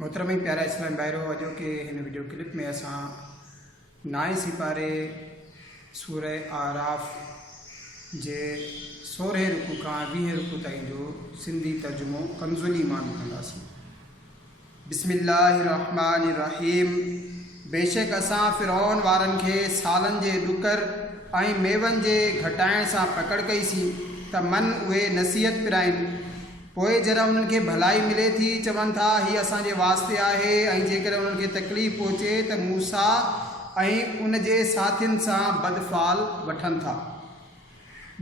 मोहतरम प्यारा इस्लाम भाइरो अजो के इन वीडियो क्लिप में असा 9 सिपारे सूरह आराफ जे 16 रुकू का 20 रुकू ताईं जो सिंधी तर्जुमो कंज़ुली मानू कंदासीं। बिस्मिल्लाहिर्रहमानिर्रहीम। बेशक असां फ़िरौन वारन खे सालन जे डुकर ऐं मेवन जे घटाइण सां पकड़ कईसीं त मन उहे नसीहत पिराइनि। पोइ जरा उन्हनि खे भलाई मिले थी चवनि था हीअ असांजे वास्ते आहे, ऐं जेकर उन्हनि खे तकलीफ़ पहुचे त मूसा ऐं उन जे साथियुनि सां बदफ़ाल वठनि था।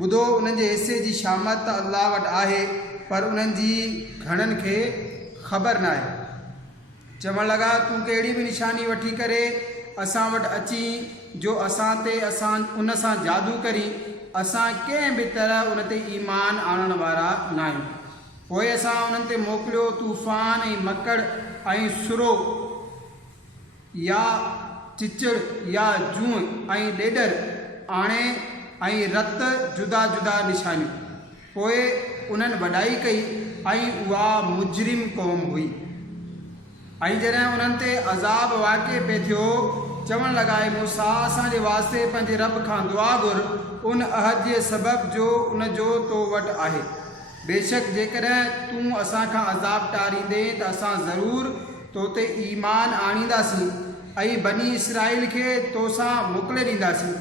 ॿुधो, उन्हनि जे हिसे जी शामत त अल्लाह वटि आहे, पर उन्हनि जी घणनि खे ख़बर न आहे। चवणु लॻा, तूं कहिड़ी बि निशानी वठी करे असां वटि अची जो असां ते उन सां जादू करी, असां कंहिं बि तरह उन ते ईमान आणण वारा न आहियूं। पोइ असां उन्हनि ते मोकिलियो तूफ़ान ऐं मकड़ ऐं सुरो या चिचड़ या जूं ऐं ॾेडर आणे ऐं रत जुदा जुदा निशानियूं। पोइ उन्हनि वॾाई कई ऐं उहा मुजरिम क़ौम हुई। ऐं जॾहिं उन्हनि ते अज़ाब वाक़िअ पे थियो, चवणु लॻा, मूसा असांजे वास्ते पंहिंजे रब खां दुआ घुर, उन अहद जे सबब जो उन जो तो वटि आहे। बेशक जेकॾहिं तूं असांखां अज़ाब टारींदे त असां ज़रूरु तो ते ईमान आणींदासीं ऐं बनी इसराइल खे तोसां मोकिले ॾींदासीं।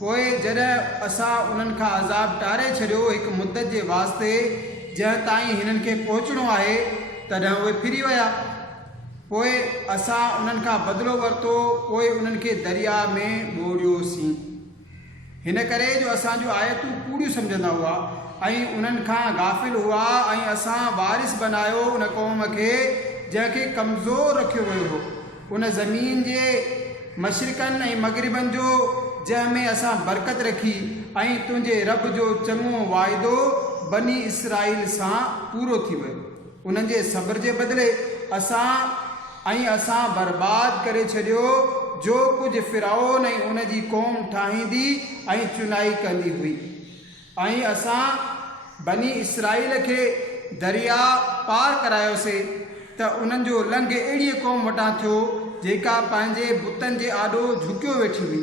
पोइ जॾहिं असां उन्हनि खां अज़ाब टारे छॾियो हिकु मुदत जे वास्ते जंहिं ताईं हिननि खे पहुचणो आहे, तॾहिं उहे फिरी विया। पोइ असां उन्हनि खां बदिलो वरितो, पोइ उन्हनि खे दरिया में ॿोड़ियोसीं। हिन करे जो असांजूं आयतूं कूड़ियूं सम्झंदा हुआ ऐं उन्हनि खां गाफ़िल हुआ, ऐं असां वारिस बनायो उन क़ौम खे जंहिंखे कमज़ोर रखियो वियो हो, उन ज़मीन जे मशरिक़नि ऐं मग़रिबनि जो जंहिंमें असां बरकत रखी, ऐं तुंहिंजे रब जो चङो वाइदो बनी इसराइल सां पूरो थी वियो। उन्हनि जे सब्र जे बदिले असां बर्बाद करे छॾियो जो कुझु फ़िरौन ऐं उन जी क़ौम ठाहींदी ऐं चुनाई कंदी हुई। ऐं असां बनी इसराइल खे दरिया पार करायोसीं त उन्हनि जो लंघ अहिड़ी क़ौम वटां थियो जेका पंहिंजे बुतनि जे आॾो झुकियो वेठी हुई।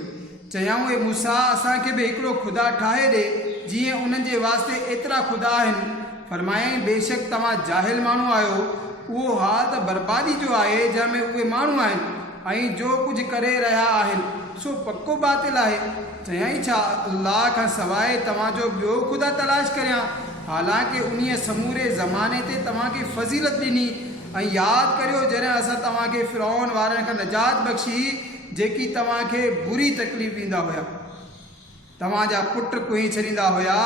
चयाऊं, मूसा असांखे बि हिकिड़ो ख़ुदा ठाहे ॾे जीअं उन्हनि जे वास्ते एतिरा ख़ुदा आहिनि। फरमायाईं, बेशक तव्हां जाहिल माण्हू आहियो, उहो हाल त बर्बादी जो आहे जंहिंमें उहे माण्हू आहिनि ऐं जो कुझु करे रहिया आहिनि सो पको बातिल आहे। चयाईं, छा अल्लाह खां सवाइ तव्हांजो ॿियो ख़ुदा तलाश करियां, हालांकि उन्हीअ समूरे ज़माने ते तव्हांखे फज़ीलत ॾिनी। ऐं यादि करियो जॾहिं असां तव्हांखे फ़िरौन वारनि खां निजात बख़्शी जेकी तव्हांखे बुरी तकलीफ़ ॾींदा हुया। तव्हांजा पुट कुही छॾींदा हुया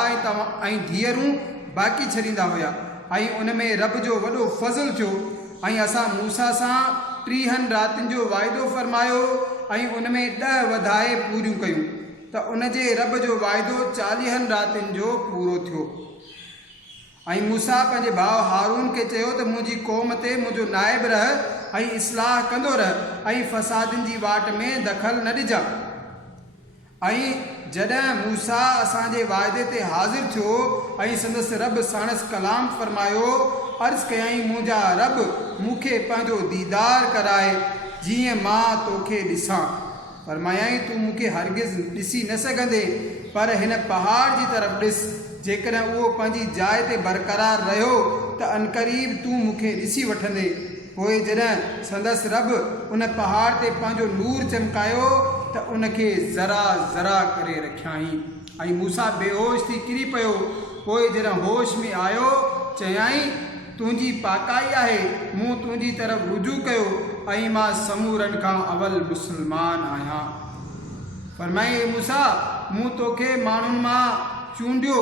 ऐं धीअरूं बाक़ी छॾींदा हुया, ऐं उन में रब जो वॾो फज़ल थियो। ऐं असां मूसा सां 30 रातियुनि जो वाइदो फ़रमायो ऐं उन में 10 वधाए पूरियूं कयूं त उन जे रब जो वाइदो 40 रातियुनि जो पूरो थियो। ऐं मूसा पंहिंजे भाउ हारून खे चयो त मुंहिंजी क़ौम ते मुंहिंजो नाइब रह ऐं इस्लाह कंदो रह ऐं फ़सादनि जी वाट में दख़ल न ॾिजां। ऐं जॾहिं मूसा असांजे वाइदे ते हाज़िर थियो ऐं संदसि रब साणसि कलाम फ़रमायो, अर्ज़ु कयईं, मुंहिंजा रब मूंखे पंहिंजो दीदार कराए जीअं मां तोखे ॾिसां। फरमायाईं, तूं मूंखे हरगिज़ ॾिसी न सघंदे, पर हिन पहाड़ जी तरफ़ ॾिस। जेकॾहिं उहो पंहिंजी जाइ ते बरक़रार रहियो त अनक़रीब तूं मूंखे ॾिसी वठंदे। पोइ जॾहिं संदसि रब उन पहाड़ ते पंहिंजो नूर चमकायो त उनखे ज़रा ज़रा करे रखियाईं ऐं मूसा बेहोश थी किरी पियो। पोइ जॾहिं होश में आयो, चयाईं, तुंहिंजी पाकाई आहे, मूं तुंहिंजी तरफ़ रुजू कयो ऐं मां समूरनि खां अवल मुस्लमान आहियां। फरमाईं, मूसा, मूं तोखे माण्हुनि मां चूंडियो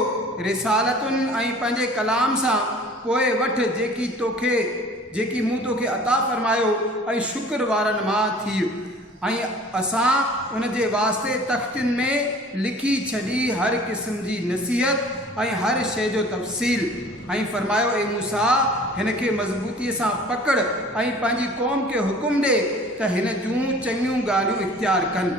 रिसालतुनि ऐं पंहिंजे कलाम सां, पोइ वठ जेकी मूं तोखे अता फ़रमायो ऐं शुक्र वारनि मां थी। ऐं असां उन जे वास्ते तख़्तनि में लिखी छॾी हर क़िस्म जी नसीहत ऐं हर शइ जो तफ़सील। ऐं फरमायो, मूसा, हिन खे मज़बूतीअ सां पकड़ ऐं पंहिंजी क़ौम खे हुकुम ॾे त हिन जूं चङियूं ॻाल्हियूं इख़्तियार कनि।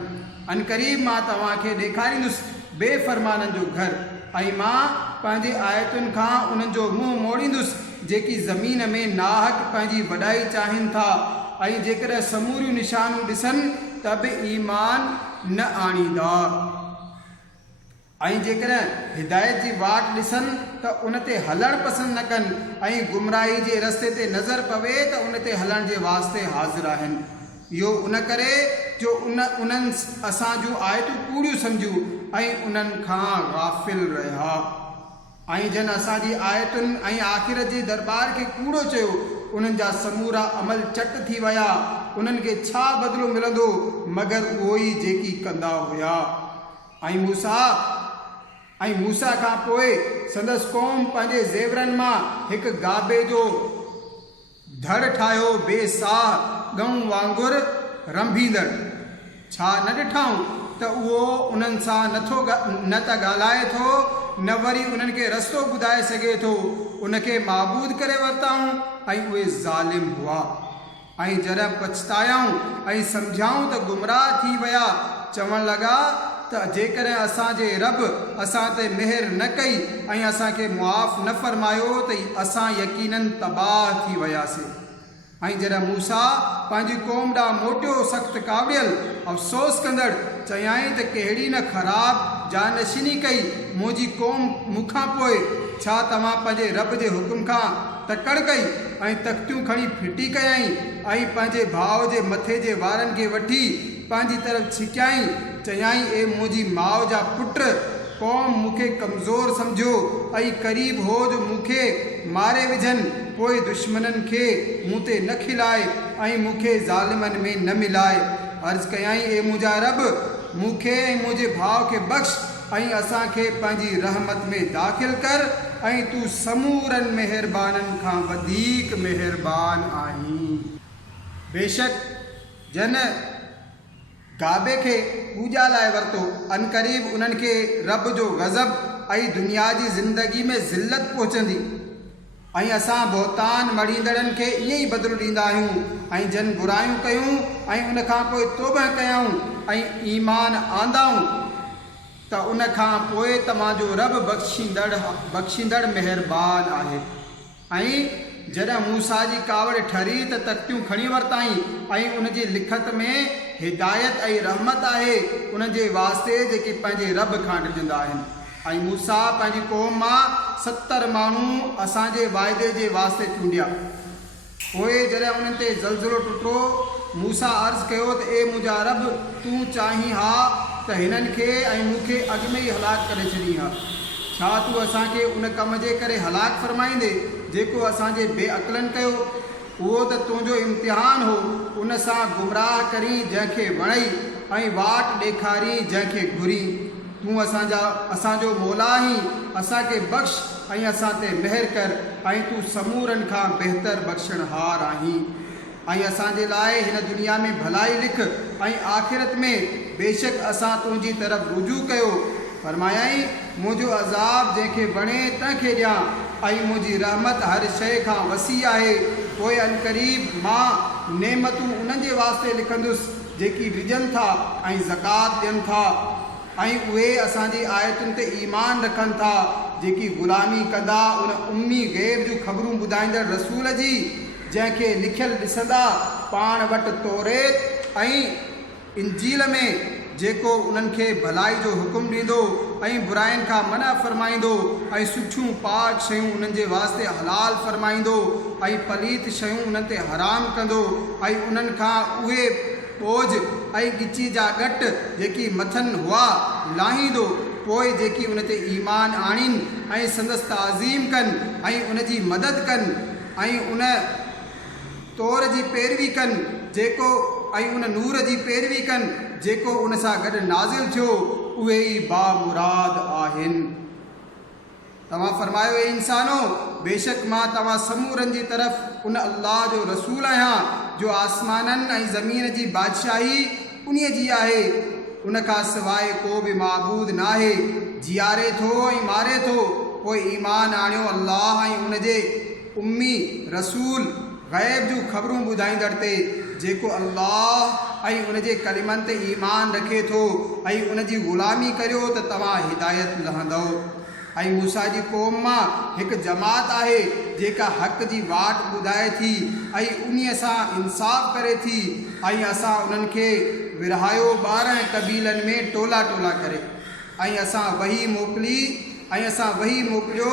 अनक़रीब मां तव्हांखे ॾेखारींदुसि बेफ़रमाननि जो घर, ऐं मां पंहिंजे आयतुनि खां उन्हनि जो मुंहुं मोड़ींदुसि जेकी ज़मीन में नाहक पंहिंजी वॾाई चाहिनि था ऐं जेकॾहिं समूरियूं निशानूं ॾिसनि त बि ईमान न आणींदा ऐं जेकॾहिं हिदायत जी वाट ॾिसनि त उन ते हलणु पसंदि न कनि ऐं गुमराही जे रस्ते ते नज़र पवे त उन ते हलण जे वास्ते हाज़िर आहिनि। इहो उन करे जो उन्हनि असां जूं आयतूं कूड़ियूं सम्झूं ऐं उन्हनि खां गाफ़िल रहिया ऐं जन असांजी आयतुनि ऐं आख़िरत जे दरबार खे कूड़ो चयो उन्हनि जा समूरा अमल चट थी विया। उन्हनि खे छा बदिलो मिलंदो मगर उहो ई जेकी कंदा हुया। ऐं मूसा खां पोइ संदसि क़ौम पंहिंजे ज़ेवरनि मां हिकु गाबे जो धड़ ठाहियो बेसाह गऊं वांगुरु रंभींदड़। छा न ॾिठऊं त उहो उन्हनि सां न त ॻाल्हाए थो न वरी उन्हनि खे रस्तो ॿुधाए सघे थो। उनखे माबूद करे वरिताऊं ऐं उहे ज़ालिम हुआ ऐं जॾहिं पछतायाऊं ऐं सम्झाऊं त गुमराह थी विया चवण लॻा त जेकॾहिं असांजे रब असां ते मेहर न कई ऐं असांखे मुआफ़ न फ़रमायो त असां यकीनन तबाह थी वियासीं। ऐं जॾहिं मूसा पंहिंजी क़ौम ॾांहुं मोटियो सख़्तु कावड़ियल अफ़सोस कंदड़ चयाईं त कहिड़ी न ख़राब जानशीनी कई मुंहिंजी क़ौम मूंखां पोइ। छा तव्हां पंहिंजे रब जे हुकुम खां तकड़ कई ऐं तख़्तियूं खणी फिटी कयाईं ऐं पंहिंजे भाउ जे मथे जे वारनि खे वठी पंहिंजी तरफ़ छिकियाईं चयाईं ए मुंहिंजी माउ जा पुट क़ौम मूंखे कमज़ोर सम्झो ऐं क़रीब हो जो मूंखे मारे विझनि पोइ दुश्मननि खे मूं ते न खिलाए ऐं मूंखे ज़ालिमनि में न मिलाए। अर्ज़ु कयाईं ए मुंहिंजा रब मूंखे ऐं मुंहिंजे भाउ खे बख़्श ऐं असांखे पंहिंजी रहमत में दाख़िल कर ऐं तूं समूरनि महिरबाननि खां वधीक महिरबान आहीं। बेशक जन गाबे खे पूॼा लाइ वरितो अनक़रीब उन्हनि खे रब जो गज़ब ऐं दुनिया जी ज़िंदगी में ज़िल्लत पहुचंदी ऐं असां बहुतान मड़ींदड़नि खे ईअं ई बदिलो ॾींदा आहियूं ऐं जन बुरायूं कयूं ऐं उन खां पोइ तौबह कयूं ऐं ईमान आंदाऊं त उन खां पोइ तव्हांजो रब बख़्शींदड़ महिरबान आहे। ऐं जॾहिं मूसा जी कावड़ ठरी त तख़्तियूं खणी वरिताईं ऐं उन जी लिखत में हिदायत ऐं रहमत आहे उन जे वास्ते जेके पंहिंजे रब खां ॾिजंदा आहिनि। ऐं मूसा पंहिंजी क़ौम मां 70 माण्हू असांजे वाइदे जे वास्ते चूंडिया। पोइ जॾहिं उन्हनि ते ज़लज़लो टुटो मूसा अर्ज़ु कयो त ए मुंहिंजा रब तूं चाहीं हा त हिननि खे ऐं मूंखे अॻु में ई हलाक करे छॾी हा। छा तूं असांखे उन कम जे करे हलाक फ़रमाईंदे जेको असांजे बेअक़लनि कयो। उहो त तुंहिंजो इम्तिहान हो उन सां गुमराह करी जंहिंखे वणई ऐं वाट ॾेखारी जंहिंखे घुरी। तूं असांजो मौला आहीं असांखे बख़्श ऐं असां ते महिर कर ऐं तूं समूरनि खां बहितर बख़्शणहार आहीं। ऐं असांजे लाइ हिन दुनिया में भलाई लिख ऐं आख़िरत में बेशक असां तुंहिंजी तरफ़ रुजू कयो। फरमायाई मुंहिंजो अज़ाब जंहिंखे वणे तंहिंखे ॾियां ऐं मुंहिंजी रहमत हर शइ खां वसी आहे। पोइ अनक़रीब मां नेमतूं उन्हनि जे वास्ते लिखंदुसि जेकी विझनि था ऐं ज़कात ॾियनि था ऐं उहे असांजी आयतुनि ते ईमान रखनि था जेकी ग़ुलामी कंदा उन उम्मी ग़ैब जूं ख़बरूं ॿुधाईंदड़ रसूल जी जंहिंखे लिखियलु ॾिसंदा पाण वटि तौरेत ऐं इंजील में जेको उन्हनि खे भलाई जो हुकुम ॾींदो ऐं बुराइनि खां मना फ़रमाईंदो ऐं सुठियूं पाक शयूं उन्हनि जे वास्ते हलाल फ़रमाईंदो ऐं पलीत शयूं उन्हनि ते हराम कंदो ऐं उन्हनि खां उहे बोझ ऐं ॻिची जा ॻट जेकी मथनि हुआ लाहींदो। पोइ जेकी उन ते ईमान आणीनि ऐं संदसि ताज़ीम कनि ऐं उन जी मदद कनि ऐं उन तौर जी पैरवी कनि जेको ऐं उन नूर जी पैरवी कनि जेको उन सां गॾु नाज़िल थियो उहे ई बामुराद आहिनि। तव्हां फरमायो ए इंसानो बेशक मां तव्हां समूरनि जी तरफ़ उन अल्लाह जो रसूल आहियां जो आसमाननि ऐं ज़मीन जी बादशाही उन्हीअ जी आहे। उन खां सवाइ को बि माबूद न आहे जीआरे थो ऐं मारे थो। पोइ ईमान आणियो अल्लाह ऐं उन जे उम्मी रसूल ग़ैब जूं ख़बरूं ॿुधाईंदड़ ते जेको अल्लाह ऐं उन जे कलिमनि ते ईमान रखे थो ऐं उन जी ग़ुलामी करियो त तव्हां हिदायत लहंदव। ऐं मूसा जी क़ौम मां हिकु जमात आहे जेका हक़ जी वाट ॿुधाए थी ऐं उन्हीअ सां इंसाफ़ करे थी ऐं असां उन्हनि खे विरहायो 12 क़बीलनि में टोला टोला करे ऐं असां वही मोकिली ऐं असां वही मोकिलियो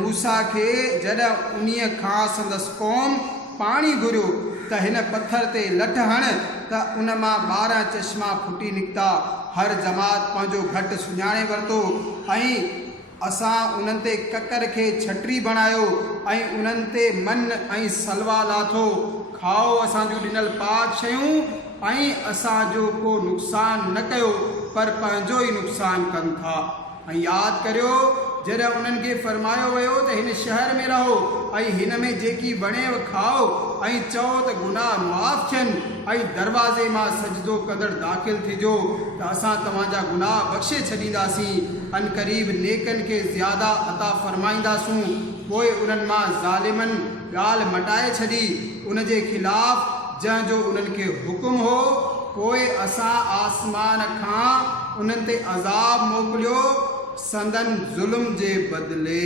मूसा खे जॾहिं उन्हीअ खां संदसि क़ौम पाणी घुरियो त हिन पत्थर ते लठ हण त उन मां 12 चश्मा फुटी निकिता। हर जमात पंहिंजो घटि सुञाणे वरितो ऐं असां उन्हनि ते ककर खे छटरी बणायो ऐं उन्हनि ते मन ऐं सलवा लाथो। खाओ असांजूं ॾिनल पाक शयूं ऐं असांजो को नुक़सानु न कयो पर पंहिंजो ई नुक़सानु कनि था। ऐं यादि करियो जॾहिं उन्हनि खे फरमायो वियो त हिन शहर में रहो ऐं हिन में जेकी वणेव खाओ ऐं चओ त गुनाह मुआफ़ थियनि ऐं दरवाज़े मां सजदो कंदड़ दाख़िल थिजो त असां तव्हांजा गुनाह बख़्शे छॾींदासीं, अन क़रीब नेकनि खे ज़्यादा अता फ़रमाईंदासूं। पोइ उन्हनि मां ज़ालिमनि ॻाल्हि मटाए छॾी उन जे ख़िलाफ़ जंहिंजो उन्हनि खे हुकुम हो। पोइ असां आसमान खां उन्हनि ते अज़ाब मोकिलियो संदन ज़ुल्म जे बदिले।